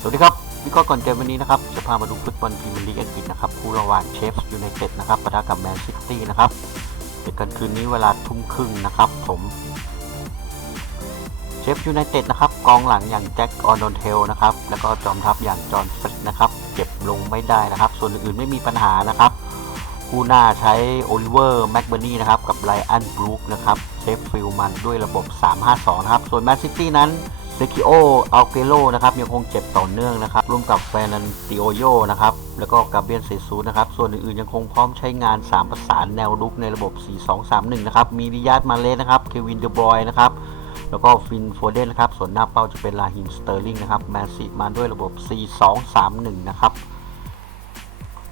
สวัสดีครับวิเคราะห์ก่อนเกมวันนี้นะครับจะพามาดูฟุตบอลพรีเมียร์ลีกอังกฤษนะครับคู่ระหว่างเชฟส์ยูไนเต็ดนะครับปะทะกับแมนซิตี้นะครับเตะกันคืนนี้เวลาทุ่มครึ่งนะครับผมเชฟยูไนเต็ดนะครับกองหลังอย่างแจ็คออนโดนเทลนะครับแล้วก็จอมทัพอย่างจอห์นเฟสนะครับเจ็บลงไม่ได้นะครับ ส่วนอื่นๆไม่มีปัญหานะครับคู่หน้าใช้โอลิเวอร์แม็กเบอร์นีนะครับกับไลอันบรูคนะครับเชฟฟิลมันด้วยระบบ 3-5-2 นะครับส่วนแมนซิตี้นั้น เซคิโออัลเกโลนะครับยังคงเจ็บต่อเนื่องนะครับร่วมกับแฟนันติโอโยนะครับแล้วก็กาเบียนเซซูนะครับส่วนอื่นๆยังคงพร้อมใช้งาน 3 ประสานแนวรุกในระบบ 4-2-3-1 นะครับมีริยาดมาเลสนะครับเควินเดบรอยนะครับแล้วก็ฟินโฟเดนนะครับส่วนหน้าเป้าจะเป็นลาฮิมสเตอร์ลิงนะครับแมนซีมาด้วยระบบ 4-2-3-1 นะครับ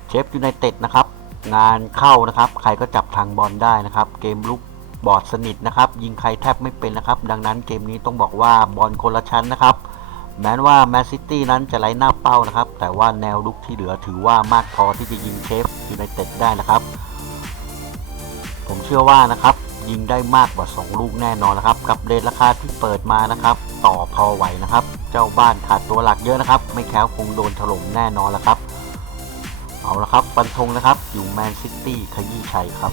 เชฟยูไนเต็ดนะครับงานเข้านะครับ ใครก็จับทางบอลได้นะครับ เกมลุก บอดสนิทนะครับ ยิงใครแทบไม่เป็นนะครับ ดังนั้นเกมนี้ต้องบอกว่าบอลคนละชั้นนะครับ แม้ว่าแมนซิตี้นั้นจะไร้หน้าเป้านะครับ แต่ว่าแนวลุกที่เหลือถือว่ามากพอที่จะยิงเชฟยูไนเต็ดได้นะครับ ผมเชื่อว่านะครับ ยิงได้มากกว่า 2 ลูกแน่นอนนะครับ กับเรทราคาที่เปิดมานะครับ ต่อพอไหวนะครับ เจ้าบ้านขาดตัวหลักเยอะนะครับ ไม่แคล้วคงโดนถล่มแน่นอนแล้วครับ เอาละครับฟันธงนะครับ อยู่แมนซิตี้ขยี้ชัยครับ